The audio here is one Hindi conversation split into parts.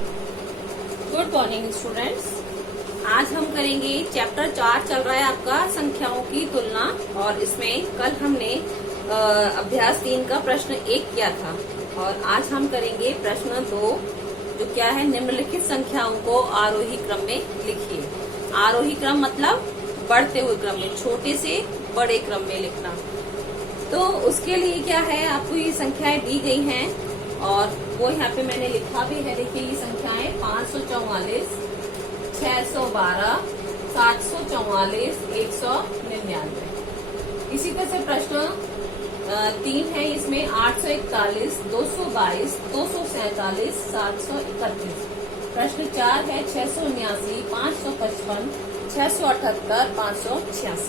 Good morning students. आज हम करेंगे चैप्टर 4 चल रहा है आपका संख्याओं की तुलना, और इसमें कल हमने अभ्यास 3 का प्रश्न 1 किया था, और आज हम करेंगे प्रश्न 2 जो क्या है, निम्नलिखित संख्याओं को आरोही क्रम में लिखिए। आरोही क्रम मतलब बढ़ते हुए क्रम में, छोटे से बड़े क्रम में लिखना। तो उसके लिए क्या है, आपको ये संख्याएं दी गई हैं और वो यहाँ पे मैंने लिखा भी है। देखिए ये संख्याएं 544, 612, 744, 199। इसी तरह से प्रश्न 3 है, इसमें 841, 222, 247, 731। प्रश्न 4 है 679, 555, 678, 586।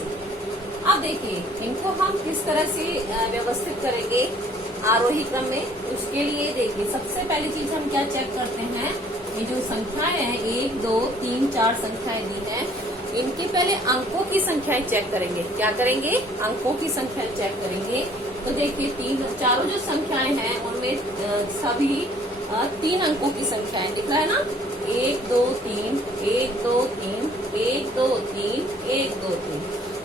अब देखिए इनको हम किस तरह से व्यवस्थित करेंगे आरोही क्रम में। उसके लिए देखिए सबसे पहली चीज हम क्या चेक करते हैं, ये जो संख्याएं हैं 1, 2, 3, 4 संख्याएं दी हैं, इनके पहले अंकों की संख्याएं चेक करेंगे। क्या करेंगे, अंकों की संख्याएं चेक करेंगे। तो देखिए चारों जो संख्याएं हैं उनमें सभी 3 अंकों की संख्याएं दिख रहा है ना, 1, 2, 3, 1, 2, 3, 1, 2, 3, 1, 2, 3।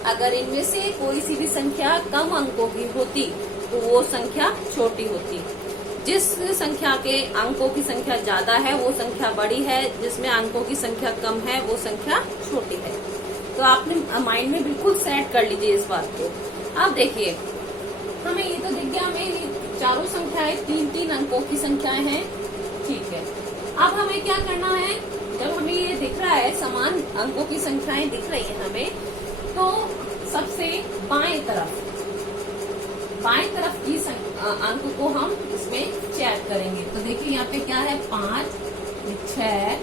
अगर इनमें से कोई सी भी संख्या कम अंकों की होती तो वो संख्या छोटी होती। जिस संख्या के अंकों की संख्या ज्यादा है वो संख्या बड़ी है, जिसमें अंकों की संख्या कम है वो संख्या छोटी है। तो आपने माइंड में बिल्कुल सेट कर लीजिए इस बात को। अब देखिए हमें ये तो दिख गया, हमें ये चारों संख्याएं 3-3 अंकों की संख्याएं हैं, ठीक है। अब हमें क्या करना है, जब हमें ये दिख रहा है समान अंकों की संख्याएं दिख रही है हमें, तो सबसे बाएं तरफ की अंक को हम इसमें चेक करेंगे। तो देखिए यहाँ पे क्या है, 5, 6,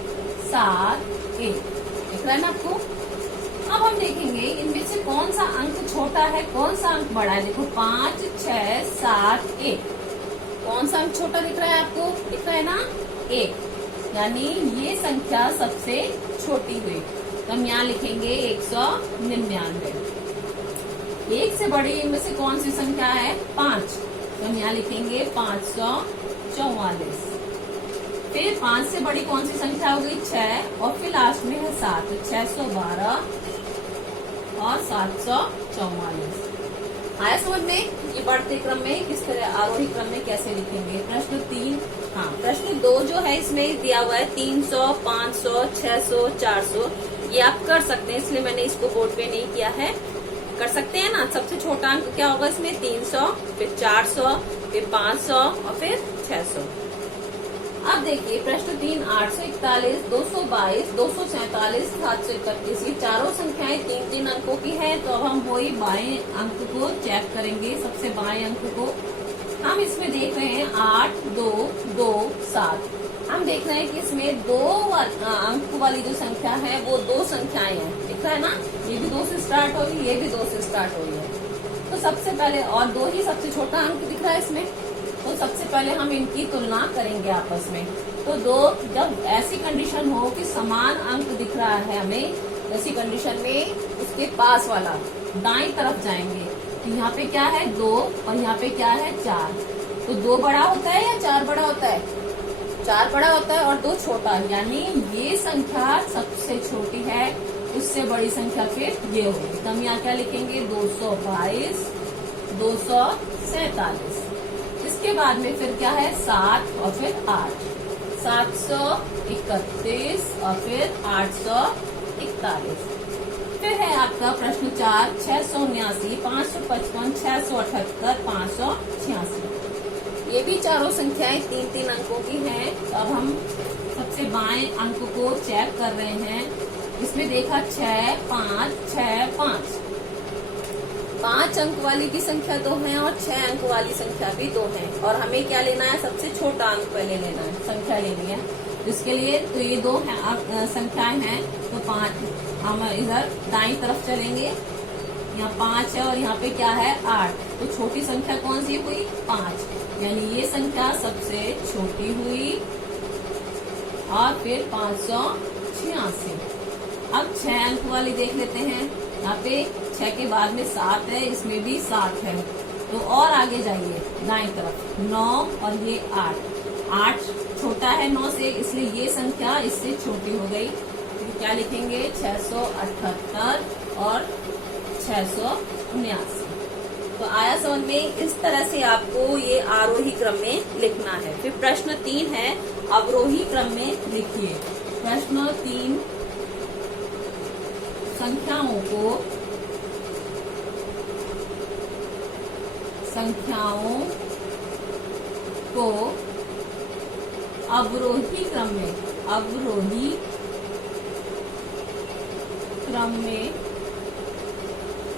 7, 1 दिख रहा है ना आपको। अब हम देखेंगे इनमें से कौन सा अंक छोटा है, कौन सा अंक बड़ा है। देखो 5, 6, 7, 1, कौन सा अंक छोटा दिख रहा है आपको, दिख रहा है ना 1, यानी ये संख्या सबसे छोटी हुई। तो हम यहाँ लिखेंगे 199। 1 से बड़ी इनमें से कौन सी संख्या है, 5, तो हम यहाँ लिखेंगे 544। फिर 5 से बड़ी कौन सी संख्या हो गई, 6, और फिर लास्ट में है 7, 612 और 744। आया समझ में, ये बढ़ते क्रम में किस तरह, आरोही क्रम में कैसे लिखेंगे। प्रश्न 3, हाँ प्रश्न 2 जो है इसमें दिया हुआ है 300, 500, 600, 400। ये आप कर सकते हैं, इसलिए मैंने इसको बोर्ड पे नहीं किया है। कर सकते हैं ना। सबसे छोटा अंक क्या होगा इसमें, 300, फिर 400, फिर 500 और फिर 600। अब देखिए प्रश्न 3, 841, 222, 247, 731। ये चारों संख्याएं 3-3 अंकों की है। तो अब हम वही बाएं अंक को चेक करेंगे। सबसे बाएं अंक को हम इसमें देख रहे हैं 8, 2, 2, 7। हम देख रहे हैं कि इसमें 2 अंक वाली जो संख्या है वो 2 संख्याएं हैं, दिख रहा है ना। ये भी 2 से स्टार्ट हो रही है, ये भी 2 से स्टार्ट हो रही है। तो सबसे पहले, और 2 ही सबसे छोटा अंक दिख रहा है इसमें, तो सबसे पहले हम इनकी तुलना करेंगे आपस में। तो 2, जब ऐसी कंडीशन हो कि समान अंक दिख रहा है हमें, ऐसी कंडीशन में उसके पास वाला दाईं तरफ जाएंगे। तो यहाँ पे क्या है 2 और यहाँ पे क्या है 4। तो 2 बड़ा होता है या 4 बड़ा होता है, 4 बड़ा होता है और 2 छोटा, यानी ये संख्या सबसे छोटी है, उससे बड़ी संख्या फिर ये होगी। तो हम यहाँ क्या लिखेंगे, 222, 247। इसके बाद में फिर क्या है 7 और फिर 8, 731 और फिर 841। फिर है आपका प्रश्न 4, 679, 555, 678, 586। ये भी चारों संख्याएं 3-3 अंकों की हैं। तो अब हम सबसे बाएं अंक को चेक कर रहे हैं। इसमें देखा 6, 5, 6, 5। 5 अंक वाली की संख्या 2 है और 6 अंक वाली संख्या भी 2 है। और हमें क्या लेना है, सबसे छोटा अंक पहले लेना है, संख्या लेनी है। इसके लिए तो ये 2 संख्याएं हैं, तो 5 हम इधर दाईं तरफ चलेंगे। यहाँ 5 है और यहाँ पे क्या है 8। तो छोटी संख्या कौन सी हुई, 5, यानी ये संख्या सबसे छोटी हुई। और फिर 586। अब 6 अंक वाली देख लेते हैं। यहाँ पे 6 के बाद में 7 है, इसमें भी 7 है। तो और आगे जाइए दाईं तरफ 9 और ये 8 छोटा है 9 से, इसलिए ये इससे छोटी हो गई, तो क्या लिखेंगे 678 और 679। तो आया समझ में? इस तरह से आपको ये आरोही क्रम में लिखना है। फिर प्रश्न 3 है, अवरोही क्रम में लिखिए। प्रश्न 3, संख्याओं को अवरोही क्रम में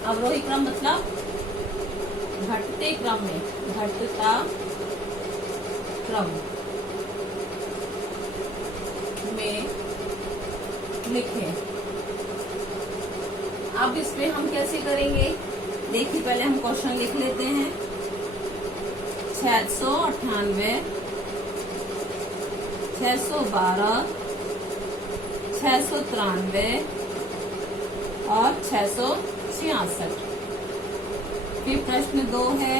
अवरोही क्रम मतलब घटते क्रम में, घटता क्रम में लिखें। अब इसमें हम कैसे करेंगे? देखिए, पहले हम क्वेश्चन लिख लेते हैं। 698, 612, 693 और 666। फिर प्रश्न 2 है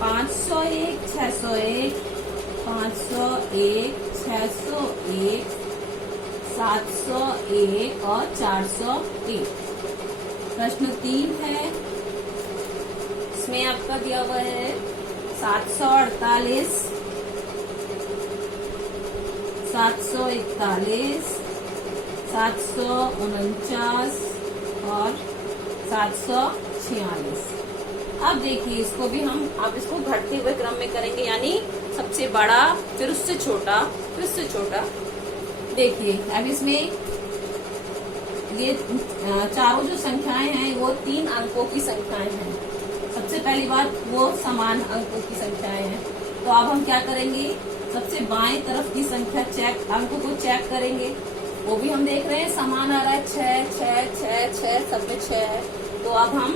501, 601, 501, 601, 701 और 401। प्रश्न 3 है, इसमें आपका दिया हुआ है 748, 741, 749 और 746। अब देखिए, इसको भी हम अब इसको घटते हुए क्रम में करेंगे, यानी सबसे बड़ा, फिर उससे छोटा, फिर उससे छोटा। देखिए, अब इसमें ये चारों जो संख्याएं हैं वो 3 अंकों की संख्याएं हैं। सबसे पहली बात, वो समान अंकों की संख्याएं हैं। तो अब हम क्या करेंगे? सबसे बाएं तरफ की संख्या अंकों को चेक करेंगे। वो भी हम देख रहे हैं समान आ रहा है, 6 6 6 6, सब में 6 है। तो अब हम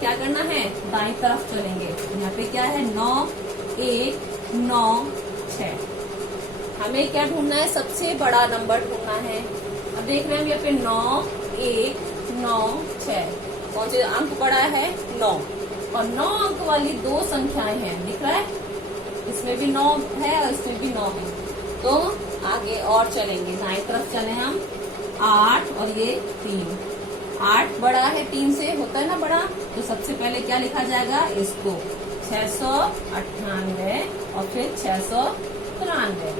क्या करना है? दाईं तरफ चलेंगे। यहाँ पे क्या है? 9 1 9 6। हमें क्या ढूंढना है? सबसे बड़ा नंबर ढूंढना है। अब देख रहे हैं यहाँ पे 9 1 9 6। कौन सा अंक बड़ा है? 9। और 9 अंक वाली 2 संख्याएं हैं, दिख रहा है? इसमें भी 9 है और इसमें भी 9 है। तो आगे और चलेंगे, दाएं तरफ चले हम। 8 और ये 3। 8 बड़ा है 3 से, होता है ना बड़ा। तो सबसे पहले क्या लिखा जाएगा? इसको 698 और फिर 693।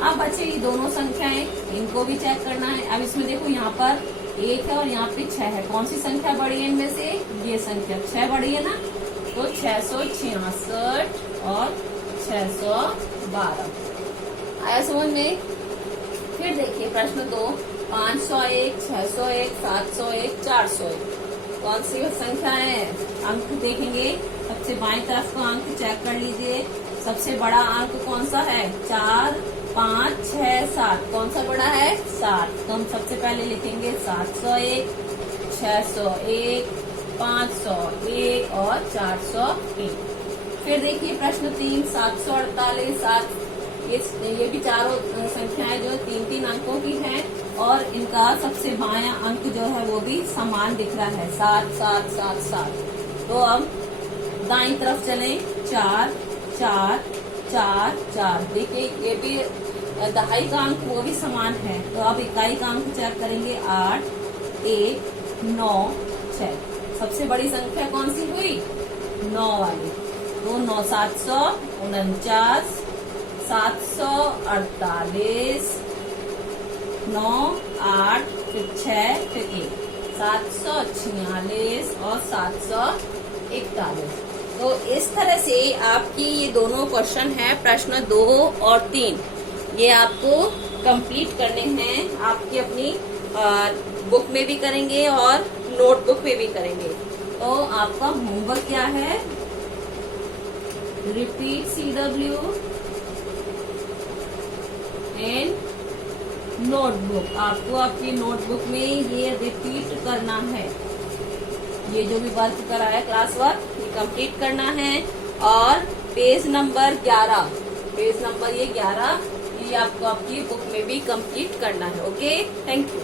अब बचे ये दोनों संख्याएं, इनको भी चेक करना है। अब इसमें देखो, यहाँ पर 1 है और यहाँ पे 6 है। कौन सी संख्या बड़ी है इनमें से? ये संख्या 6 बड़ी है ना। तो 666 और 612 आया समझ में? फिर देखिए प्रश्न 2, 501, 601, 701, 401। कौन सी संख्या है? अंक देखेंगे, सबसे बाएं तरफ का अंक चेक कर लीजिए। सबसे बड़ा अंक कौन सा है? 4 5 6 7। कौन सा बड़ा है? 7। तो हम सबसे पहले लिखेंगे 701, 601, 501 और 401। फिर देखिए प्रश्न 3, 748, 7। ये भी चारों संख्याएं जो 3-3 अंकों की हैं और इनका सबसे बायां अंक जो है वो भी समान दिख रहा है, 7 7 7 7। तो अब दाईं तरफ चलें, 4 4 4 4। देखिए, ये भी दहाई का अंक वो भी समान है। तो अब इकाई का अंक चेक करेंगे, 8 1 9 6। सबसे बड़ी संख्या कौन सी हुई? 9 वाली। तो 9 749, 748, 9 8 फिर 6 फिर 1, 746 और 741। तो इस तरह से आपकी ये दोनों क्वेश्चन है, प्रश्न 2 और 3, ये आपको कंप्लीट करने हैं। आपकी अपनी बुक में भी करेंगे और नोटबुक में भी करेंगे। तो आपका होमवर्क क्या है? Repeat CW in notebook. आपको आपकी नोटबुक में ये रिपीट करना है। ये जो भी वर्क कराया क्लास वर्क, ये कंप्लीट करना है। और पेज नंबर 11, पेज नंबर ये 11, ये आपको आपकी बुक में भी कंप्लीट करना है। Okay, thank you.